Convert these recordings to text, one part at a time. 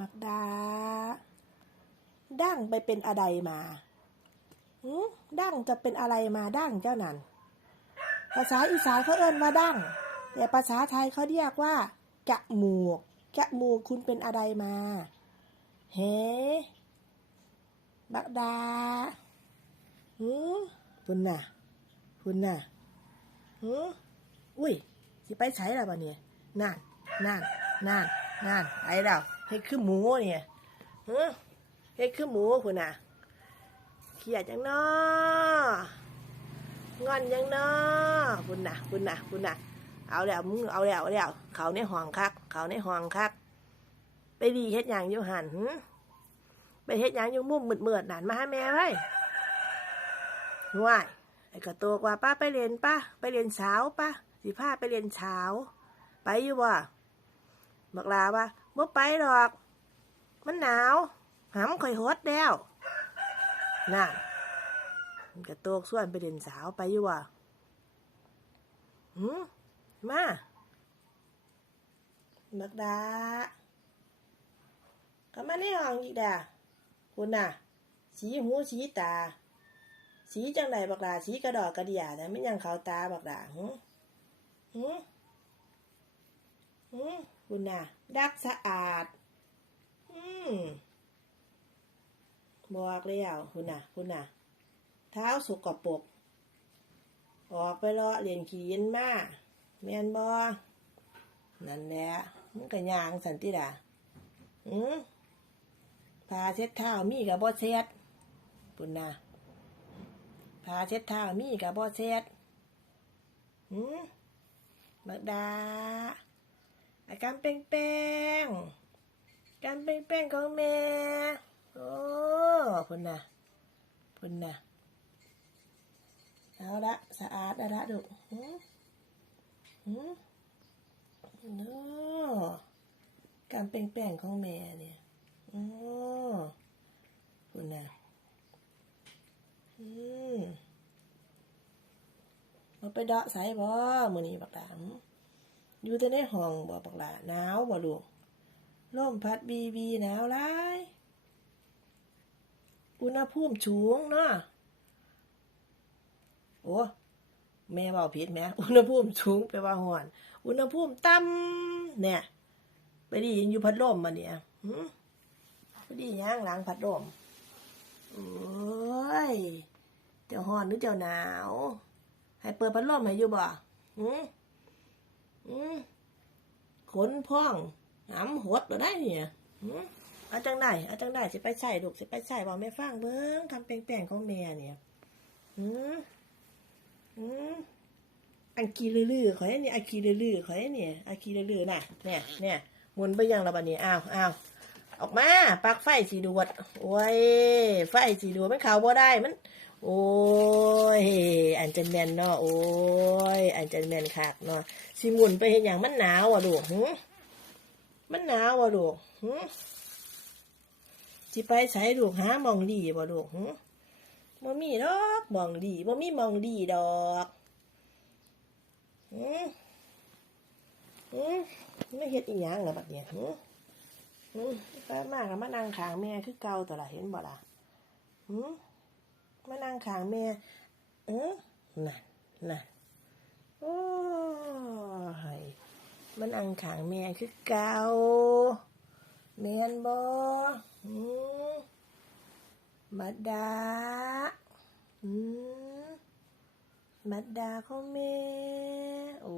มักดาดั้งไปเป็นอะไรมาหืดั้งจะเป็นอะไรมาดั้งเจ้านั่นภาษาอีสานเขาเอิ้นว่าดั้งแต่ภาษาไทยเขาเรียกว่าจมูกจมูกคุณเป็นอะไรมาเฮ้บักดาหืมคุณน่ะ คุณน่ะหืมอุ้ยสิไปใช้แล้วบ่เนี่ยนั่นนั่นนั่นนั่นไอ้เรา เฮ็ดคือหมูเนี่ยหืมเฮ็ดคือหมูคุณน่ะเขียดจังนองอนยังนอคุณน่ะคุณน่ะคุณน่ะ เอาแล้วมึงเอาแล้วเอาแล้ว เขาในห้องคัก เขาในห้องคัก ไปดีเฮ็ดยังอยู่หันไปเฮ็ดยังอยู่มุมมืดๆนั่นมาใหาแม่ไว้ว่ายไอ้กระโตกว่าป้าไปเรียนป้าไปเรียนเช้าป้าสิพาไปเรียนเช้า ไปอยู่บ่บักลาว่า บ่ไปดอก มันหนาวหำข่อยฮดแล้วน่ะมันกระโตกส่วนไปเรียนเช้าไปอยู่บ่หืมมาบักดาก็มาในห้องอีกด่าคุณน่ะ สีหูสีตา สีจังไหนบักดาสีกระดอกกระเดียแต่ไม่ยังเขาตาบักดาหืมหืมหืม คุณน่ะ ดักสะอาด อืมบอกแล้วคุณน่ะ คุณน่ะ เท้าสกปรกออกไปเลาะเรียนขีนมาแม่นบอนั่นแหละมันก็ยางสันติดาอืมพาเช็ดเท้ามีกับบ่เช็ดปุ่นนะพาเช็ดเท้ามีกับบ่เช็ดหืมบักดา อาการเป้งเป้งๆการเป้งเป้งๆของแม่โอ้ปุ่นนะปุ่นนะเอาละสะอาดแล้วละดูหืมหืมเนาะการเป้งเป้งๆของแม่เนี่ยโอ้คุณน่ะอืมมาไปเดาะใส่บ่มื้อนี้บักหลาม อยู่แต่ในห้องบ่บักลาหนาวบ่ลูกลมพัดบีบีหนาวหลายอุณหภูมิสูงเนาะโอ้แม่เว้าผิดแม่อุณหภูมิสูงแปว่าร้อน อุณหภูมิต่ำเนี่ย ไปดียินอยู่พัดลมมาเนี่ยหืมพอดีย่างล้างพัดลมโอ้ยเจ้าฮ้อนหรือเจ้าหนาว ให้เปิดพัดลมให้อยู่บ่หืมหืม ขนพ่องหำหดบ่ได้เนี่ยอาจังได้อาจังได้สิไปใส่ลูกสิไปใส่บอกแม่ฟังเบิ้งทำแป้งๆของแม่เนี่ยหืมหืมอันกีลือๆขอยนี่อันกีลือๆขอยเนี่ยอันกีลือๆน่ะเนี่ยเนี่ยหมุนไปยังระบัดนี้อ้าวอ้าวออกมาปักไฟสีดวดโอ้ยไฟสีดวดมันเขาบ่ได้มัน โอ้ย อันเจนแมนเนาะ โอ้ย อันเจนแมนคักเนาะสิมุนไปเห็นอย่างมันหนาวอะลูกหึมันหนาวอะลูกหึสิไปใส่ลูกหามองดีบ่ลูกหึบ่มีดอกมองดีบ่มีมองดีดอกหึหึไม่เฮ็ดอีหยังล่ะบัดเนี้ยหึอืมไปมากกับมานั่งขางแม่คือเก่าตัวละเห็นบ่ล่ะหื มานั่งขางแม่เออนั่นนั่นโอ้ยมันนั่งขางแม่คือเกาแมนบ่หืมมัดดาหืมมัดดาของแม่โอ้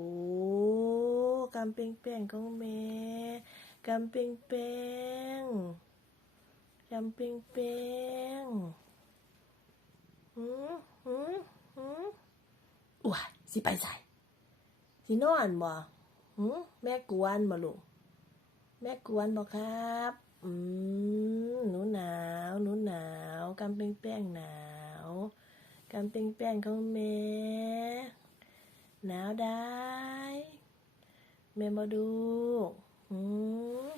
กำเป่งเป่งของแม่กำเป่งเป่งกำเป่งเป่งหืมหืมหืมอ้วย สิไปใส่สินอนบ่หืมแม่กวนบ่ลูกแม่กวนบ่ครับ อืมหนูหนาวหนูหนาวกำเปงเปงหนาวกำเปงเปงของแม่หนาวได้แม่มาดูหืม